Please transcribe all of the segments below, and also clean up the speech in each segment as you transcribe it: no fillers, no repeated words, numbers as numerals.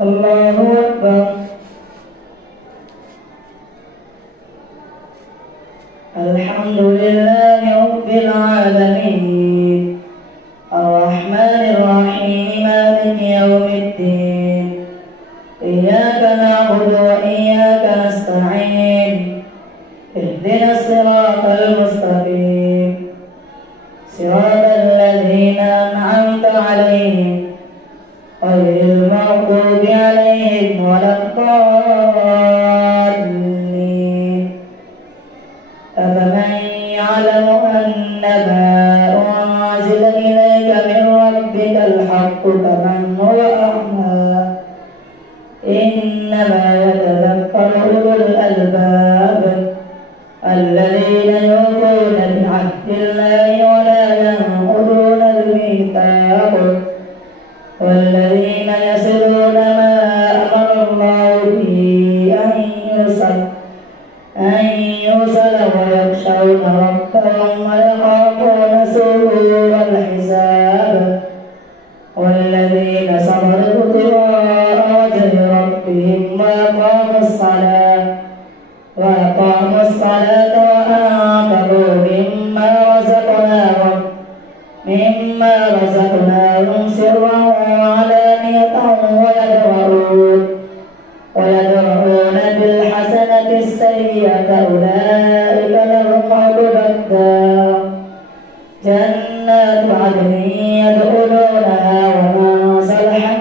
الله أكبر. الحمد لله رب العالمين الرحمن الرحيم مالك يوم الدين إياك نعبد وإياك نستعين اهدنا الصراط المستقيم صراط الذين أنعمت عليهم غير المغضوب عليهم ولا الضالين. أفمن يعلم أن ما أنزل إليك من ربك الحق كمن هو أعمى إنما يتذكر أولو الألباب الذين يوفون بعهد الله ولا ينقضون الميثاق والذين يصلون ما أمر الله به أن يوصل ويخشون ربهم ويخافون سوء الحساب والذين صبروا ابتغاء وجه ربهم وأقاموا الصلاة وأنفقوا مما رزقناهم سرا وعلانية ويدرؤون بالحسنة السيئة أولئك لهم عقبى الدار جنات عدن يدخلونها ومن صلح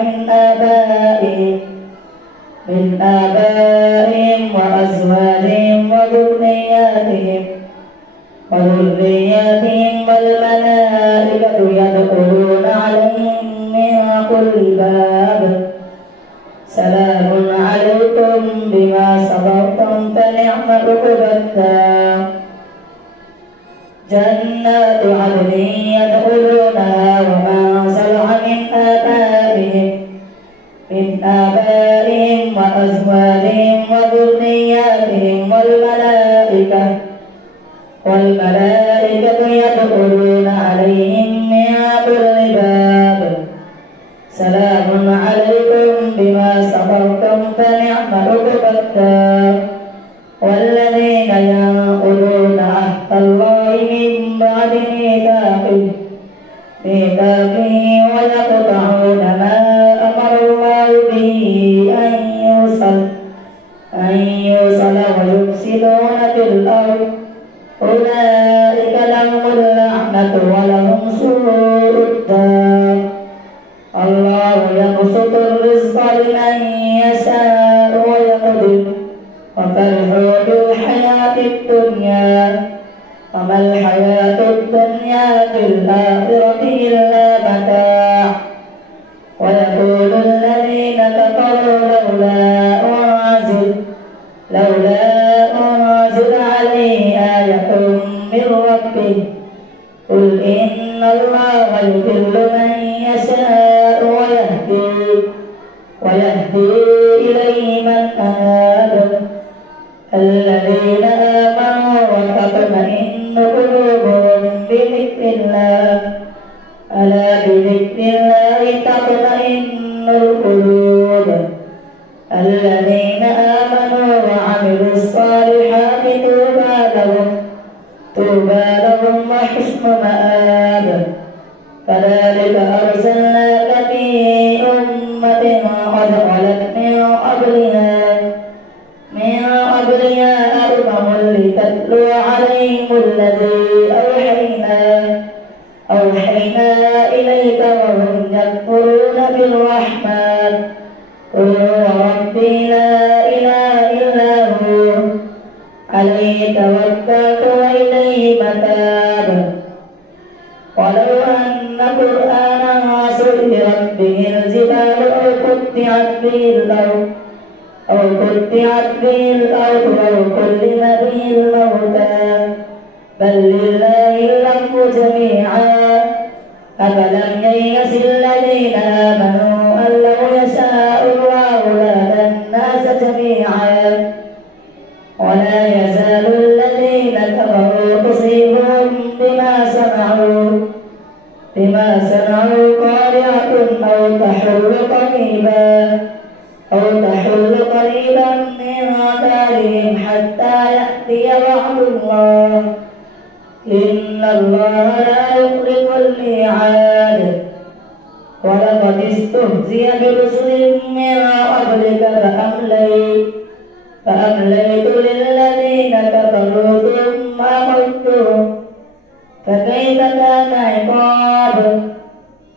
من آبائهم وأزواجهم وذرياتهم والملائكة يدخلون عليهم من كل باب سلام عليكم بما صبرتم فنعم عقبى الدار جنات عدن يدخلونها ومن صلح من آبائهم وأزواجهم وذرياتهم والملائكة يدخلون عليهم من كل باب سلام عليكم بما صبرتم فنعم عقبى الدار والذين ينقضون عهد الله من بعد ميثاقه ويقطعون ما أمر الله به أن يوصل ويفسدون في الأرض أولئك لهم اللعنة ولهم سوء الدار الله يبسط الرزق لمن يشاء ويقدر وفرحوا بالحياة الدنيا وما الحياة الدنيا في الآخرة إلا متاع ويقول الذين كفروا لولا أنزل عليه آية من ربه قل إن الله يضل من يشاء ويهدي إليه من أناب الذين آمنوا وتطمئن قلوبهم بذكر الله ألا بذكر الله تطمئن القلوب الذين آمنوا وعملوا الصالحات طوبى لهم وحسن مآب كذلك أرسلناك في أمة قد خلت من قبلها أمم لتتلو عليهم الذي أوحينا إليك وهم يكفرون بالرحمن قل هو ربي لا إله إلا هو عليه توكلت وإليه متاب ولو أن قرآنا سيرت به الجبال أو قطعت به الأرض أو كلم به الموتى بل لله الأمر جميعا أفلم ييأس الذين آمنوا أن لو يشاء الله لهدى الناس جميعا ولا يزال الذين كفروا تصيبهم بما صنعوا قارعة أو تحل قريبا ولقد استهزئ برسل من قبلك فأمليت للذين كفروا ثم أخذتهم فكيف كان عقاب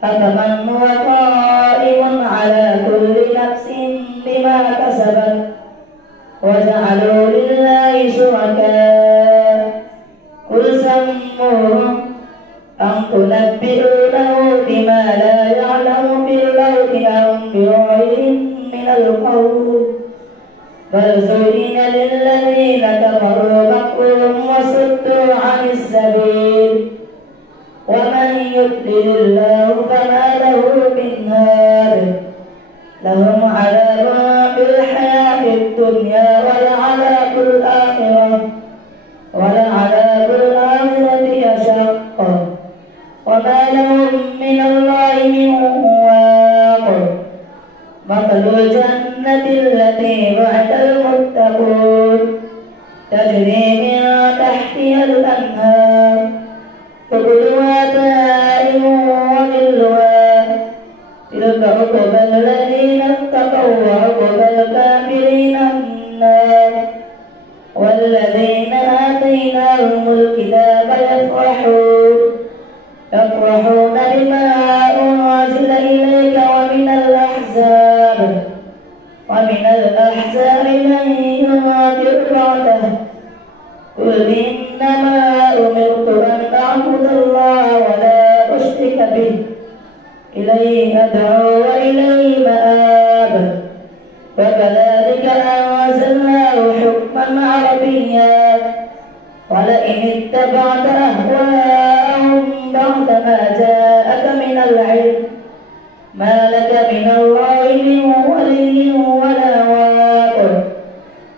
أفمن هو قائم على كل نفس بما كسبت وجعلوا لله شركاء قل سموهم أم تنبئونه بما لا يعلم في الأرض أم بغير من القول بل زين للذين كفروا مكرهم وصدوا عن السبيل ومن يضلل الله فما له من هاد لهم عذاب في الحياة الدنيا ولعذاب الآخرة أشق وما لهم من الله من واق مثل الجنة التي وعد المتقون تجري من تحتها الأنهار أكلها دائم وظلها تلك عقبى الذين اتقوا وعقبى الكافرين النار والذين آتيناهم الكتاب يفرحون بما أنزل إليك ومن الأحزاب من ينكر بعده قل إنما أمرت أن أعبد الله ولا أشرك به إليه أدعو وإليه مآب وكذلك أنزلناه حكما عربيا ولئن اتبعت أهواءهم بعد ما جاءك من العلم ما لك من الله من ولي ولا واق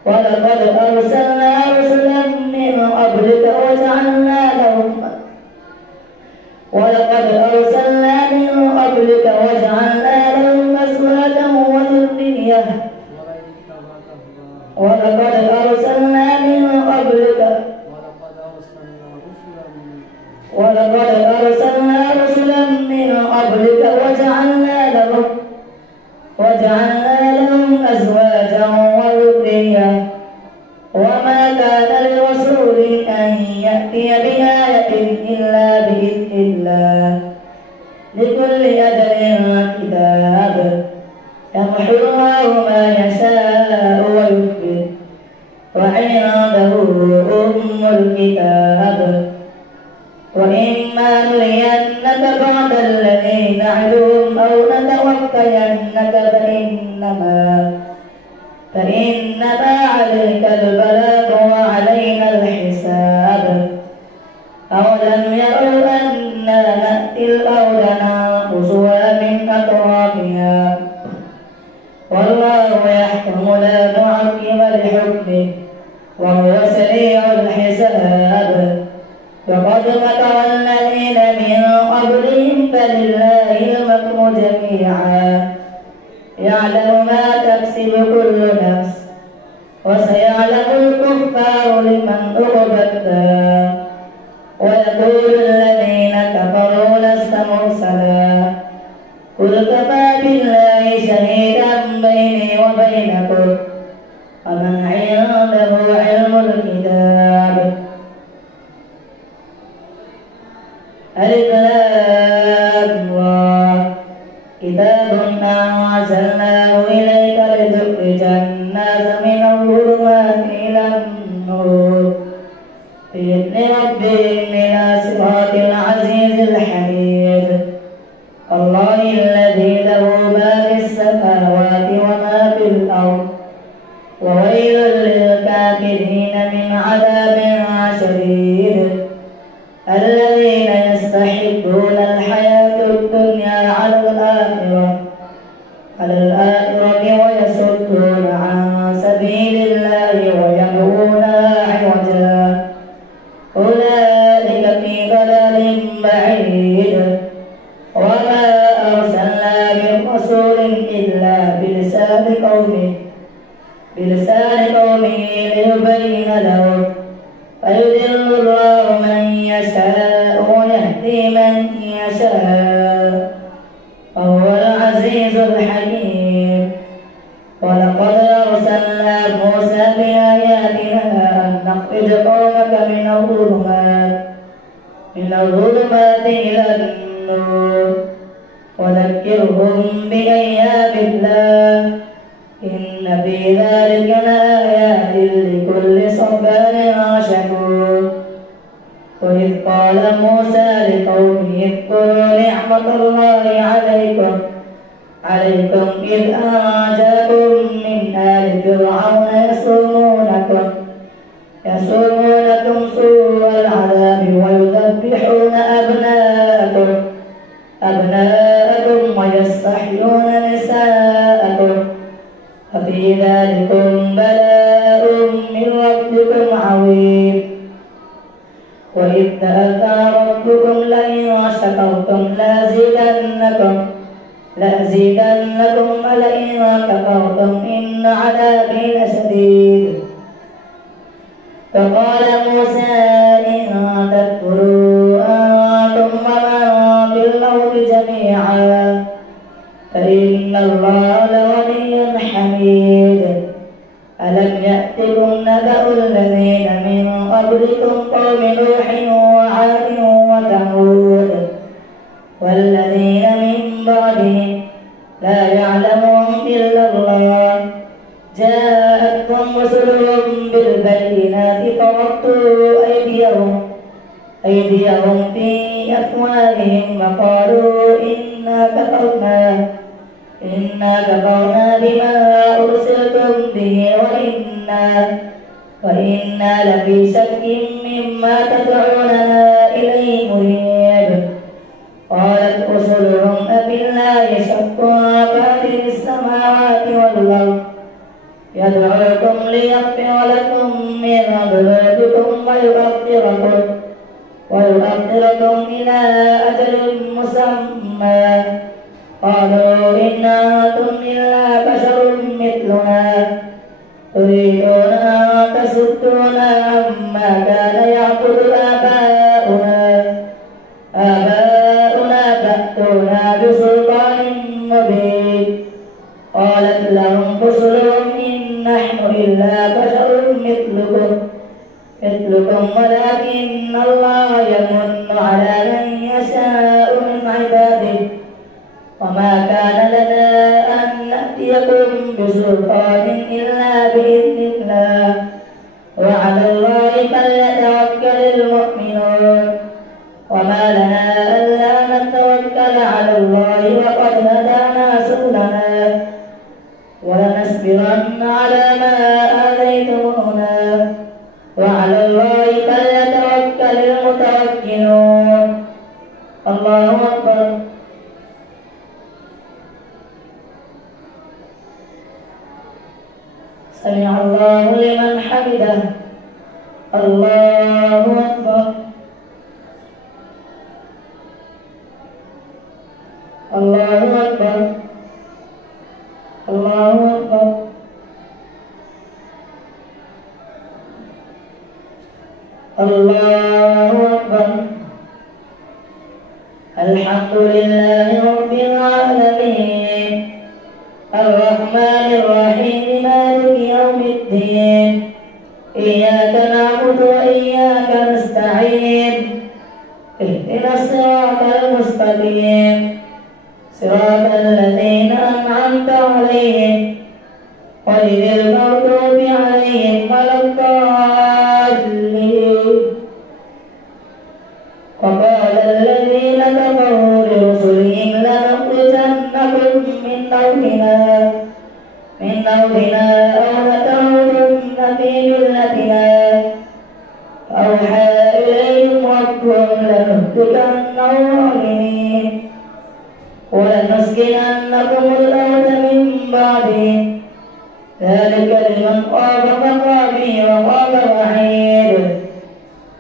ولقد أرسلنا رسلا من قبلك وجعلنا لهم أزواجا وذرية ولقد أرسلنا رسلا من قبلك وجعلنا لهم أزواجا وذرية وما كان لرسول أن يأتي بآية إلا بإذن الله لكل أجل كتاب يمحو الله ما يشاء ويثبت وعنده أم الكتاب وإما نرينك بعض الذي نعدهم أو نتوفينك فإنما عليك البلاغ وعلينا الحساب أولم يروا أنا نأتي الأرض ننقصها من أطرافها والله يحكم لا معقب لحكمه وهو سريع الحساب وقد مكر الذين من قبلهم فلله المكر جميعا يعلم ما تكسب كل نفس وسيعلم الكفار لمن عقبى الدار ويقول الذين كفروا لست مرسلا قل كفى بالله شهيدا بيني وبينكم ومن عنده علم الكتاب ألف لام را كتاب أنزلناه إليك لتخرج الناس من الظلمات إلى النور بإذن ربهم إلى صراط العزيز الحميد الله الذي له ما في السماوات وما في الأرض وويل للكافرين من عذاب شديد الذين يستحبون الحياة الدنيا على الآخرة ويصدون عن سبيل الله ويبغونها عوجا أولئك في ضلال بعيد وما أرسلنا من رسول إلا بلسان قومه ليبين لهم فيضل الله من يشاء ويهدي من يشاء وهو العزيز الحكيم. ولقد أرسلنا موسى بآياتنا أن نخرج قومك من الظلمات إلى النور وذكرهم بأيام الله إن في ذلك لآيات لكل صبار شكور. وإذ قال موسى لقومه اذكروا نعمة الله عليكم إذ أنجاكم من آل فرعون يسومونكم سوء العذاب ويذبحون أبناءكم ويستحيون نساءكم وفي ذلكم بلاء من ربكم عظيم. وإذ تأذن ربكم لئن شكرتم لأزيدنكم ولئن كفرتم إن عذابي لشديد. فقال موسى إن تكفروا أنتم ومن في الأرض جميعا فإن الله لغني حميد. ألم يأتكم نبأ الذين من قبلكم قوم نوح وعاد وثمود والذين من بعدهم لا يعلمهم إلا الله جاءتهم رسلهم بالبينات فردوا أيديهم في أفواههم وقالوا إنا كفرنا بما أرسلتم به وإنا لفي شك مما تدعوننا إليه مريب. قالت رسلهم أبالله شك فاطر السماوات والأرض يدعوكم ليغفر لكم من ذنوبكم ويؤخركم إلى أجل مسمى. قالوا إن أنتم إلا بشر مثلنا تريدون أن تصدونا عما كان يعبد آباؤنا فأتونا بسلطان مبين. قالت لهم رسلهم إن نحن إلا بشر مثلكم ولكن الله يمن على من يشاء من عباده وما كان لنا أن نأتيكم بسلطان إلا بإذن الله وعلى الله فليتوكل المؤمنون. وما لنا ألا نتوكل على الله وقد هدانا سبلنا ولنصبرن على ما آذيتمونا وعلى الله فليتوكل المتوكلون. الله أكبر. سمع الله لمن حمده. الله أكبر. الله أكبر. الله أكبر. الله أكبر. الحمد لله رب العالمين الرحمن الرحيم مالك يوم الدين إياك نعبد وإياك نستعين اهدنا الصراط المستقيم صراط الذين أنعمت عليهم غير المغضوب عليهم ولا الضالين. وقال الذين كفروا لرسلهم لنخرجنكم من أرضنا أو لتعودن في ملتنا فأوحى إليهم ربهم لنهلكن الظالمين ولنسكننكم الأرض من بعدهم ذلك لمن خاف مقامي وخاف وعيد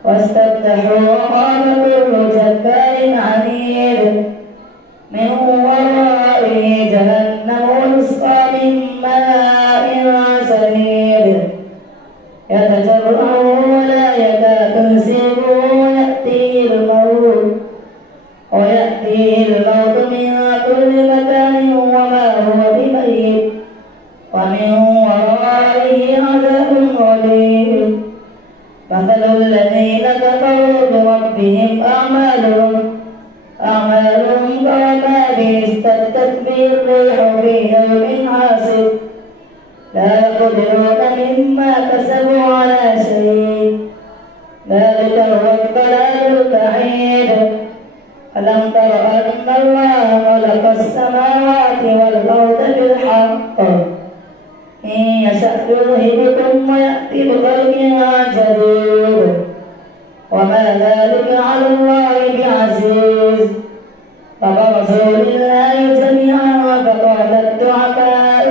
واستفتحوا وخاب كل جبار عنيد من ورائه جهنم ويسقى من ماء سديد يتجرعه ولا يكاد يسيغه ويأتيه الموت من كل مكان مثل الذين كفروا بربهم أعمالهم كرماد اشتدت به الريح في يوم عاصف لا يقدرون مما كسبوا على شيء ذلك هو الضلال البعيد. ألم تر أن الله خلق السماوات والأرض بالحق إن يشأ يذهبكم ويأتي بخلق جديد وما ذلك على الله بعزيز. فبرزوا لله جميعا فقال الضعفاء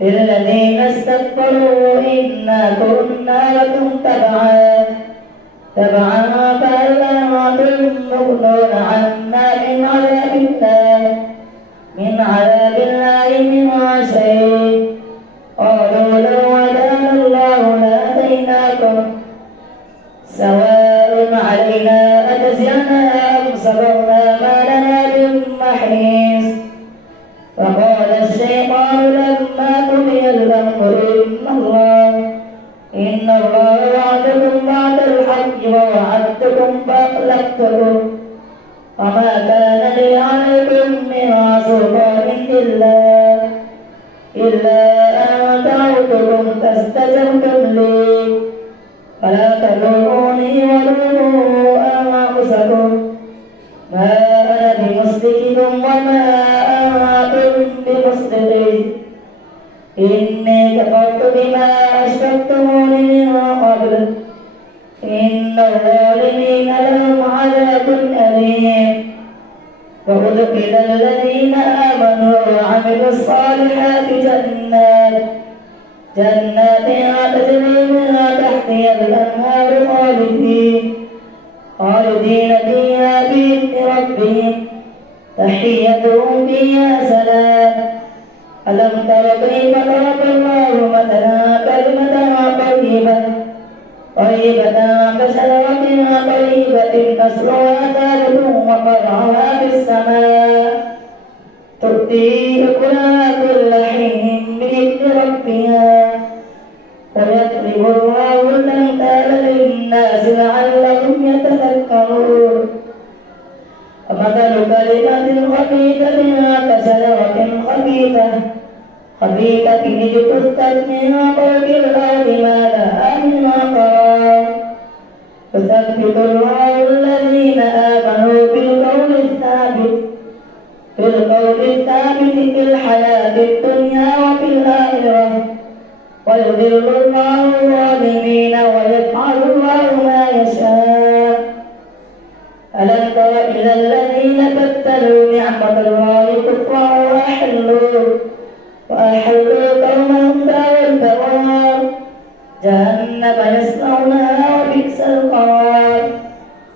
للذين استكبروا إنا كنا لكم تبعا فهل أنتم مغنون عنا من عذاب الله من شيء. قالوا لو هدانا الله لهديناكم سواء علينا أجزعنا أم صبرنا ما لنا من محيص. فقال الشيطان لما قضي الأمر إن الله وعدكم بعد الحق ووعدتكم فأخلفتكم وما كان لي عليكم من سلطان إلا أن دعوتكم فاستجبتم لي فلا تلوموني ولوموا أنفسكم ما أنا بمصرخكم وما أنتم بمصرخي إني كفرت بما أشركتمون من قبل إن الظالمين لهم عذاب أليم. وأدخل الذين آمنوا وعملوا الصالحات جنات تجري من تحتها الأنهار خالدين فيها بإذن ربهم تحيتهم فيها سلام. ألم تر كيف ضرب الله مثلا كلمة طيبة كشجرة طيبة أصلها ثابت وفرعها في السماء تؤتي أكلها كل حين بإذن ربها ويضرب الله الأمثال للناس لعلهم يتفكرون. ومثل كلمة خبيثة كشجرة خبيثة اجتثت من فوق الأرض ما لها من قرار يثبت الله الذين آمنوا بالقول الثابت في الحياة الدنيا وفي الآخرة ويضل الله الظالمين ويفعل الله ما يشاء. ألم تر إلى الذين بدلوا نعمة الله كفرا وأحلوا قومهم دار البوار جهنم يصلونها وبئس القرار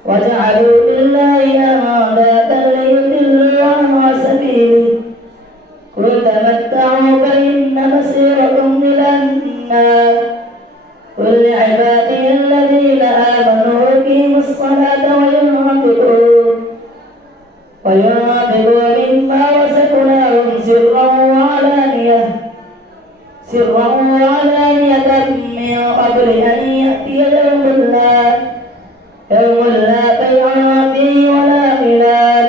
وجعلوا لله أندادا ليضلوا عن سبيله قل تمتعوا فإن مصيركم إلى النار. قل لعبادي الذين آمنوا يقيموا الصلاة وينفقوا مما رزقناهم سرا وعلانية من قبل أن يأتي يوم لا بيع فيه ولا خلال.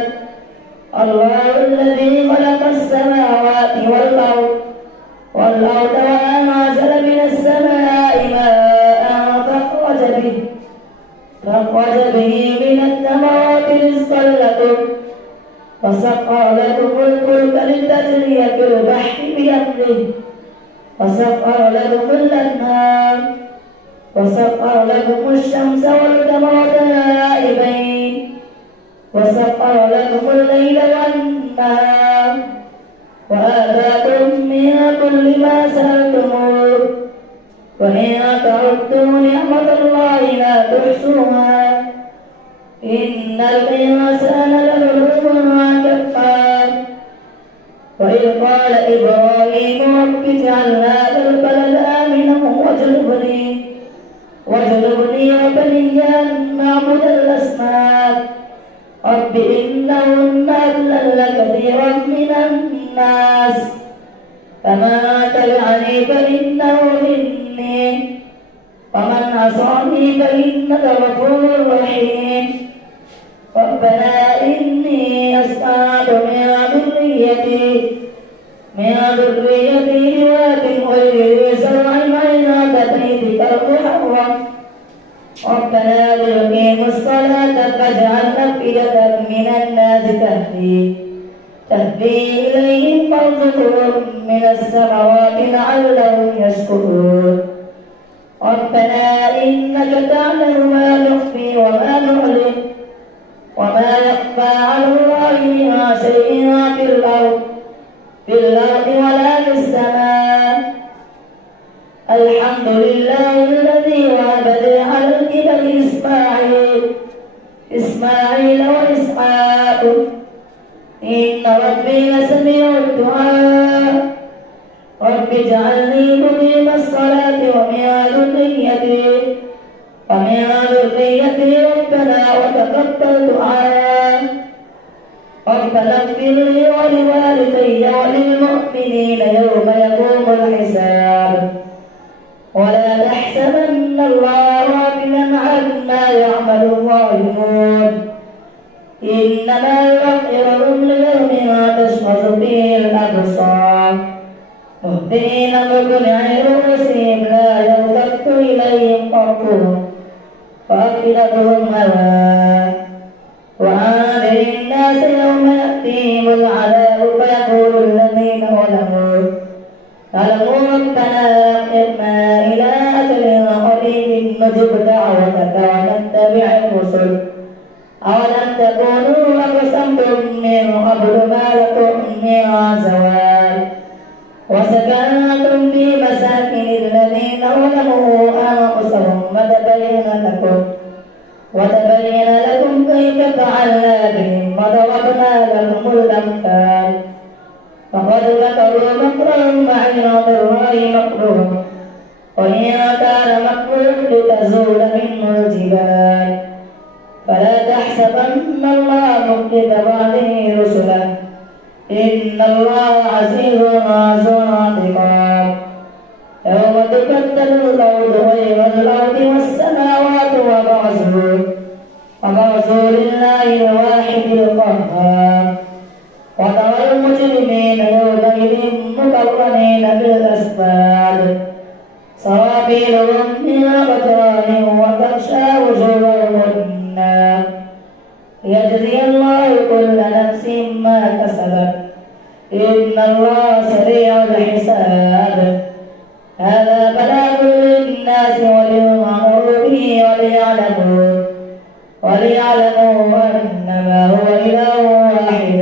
الله الذي خلق السماوات والأرض وأنزل من السماء ماء فأخرج به من الثمرات رزقا لكم وسخر لكم الفلك لتجري في البحر بأمره وسخر لكم الأنهار وسخر لكم الشمس والقمر دائبين وسخر لكم الليل والنهار وآتاكم من كل ما سألتموه وإن تعدوا نعمة الله لا تحصوها إن الإنسان لظلوم كفار. وإذ قال إبراهيم رب اجعل هذا البلد آمنا واجنبني وبني أن نعبد الأصنام رب إنهن أضللن كثيرا من الناس فمن تبعني فإنه مني ومن عصاني فإنك غفور رحيم. ربنا إني أسألك من ذريتي بواد غير ذي زرع عند بيتك المحرم ربنا ليقيموا الصلاة فاجعل أفئدة من الناس تهدي إليهم فارزقهم من الثمرات لعلهم يشكرون. ربنا إنك تعلم ما نخفي وما نعلن وما يخفى على الله من شيء في الأرض ولا في السماء. الحمد لله الذي وهب لي على الكبر إسماعيل وإسحاق إن ربي لسميع الدعاء. رب اجعلني مقيم الصلاة ومن ذريتي ربنا وتقبل دعاء. ربنا اغفر لي ولوالدي وللمؤمنين يوم يقوم الحساب. ولا تحسبن الله غافلا عما يعمل الظالمون إنما يؤخرهم ليوم تشخص فيه الأبصار مهطعين مقنعي رؤوسهم لا يلتفت إليهم طرفهم وأفئدتهم هواء. وأنذر الناس يوم يأتيهم العذاب فيقول الذين ظلموا ربنا أخرنا إلى أجل قريب نجب دعوتك ونتبع الرسل أولم تكونوا أقسمتم من قبل ما لكم من زوال وسكنتم في مساكن الذين ظلموا أنفسهم وتبين لكم كيف فعلنا بهم وضربنا لكم الأمثال. فقد مكروا مكرا وعند الله مكرهم وإن كان مكرهم لتزول منه الجبال. فلا تحسبن الله مخلف وعده رسله إن الله عزيز ذو انتقام. يوم تبدل الأرض غير الأرض والسماوات وبرزوا لله الواحد القهار. وترى المجرمين يومئذ مقرنين بالأسفاد سرابيلهم من قطران وتغشى وجوههم النار ليجزي الله كل نفس ما كسبت إن الله سريع الحساب. هذا بلاغ للناس ولينذروا به وليعلموا أنما هو إله واحد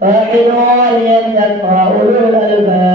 وليذكر أولو الألباب.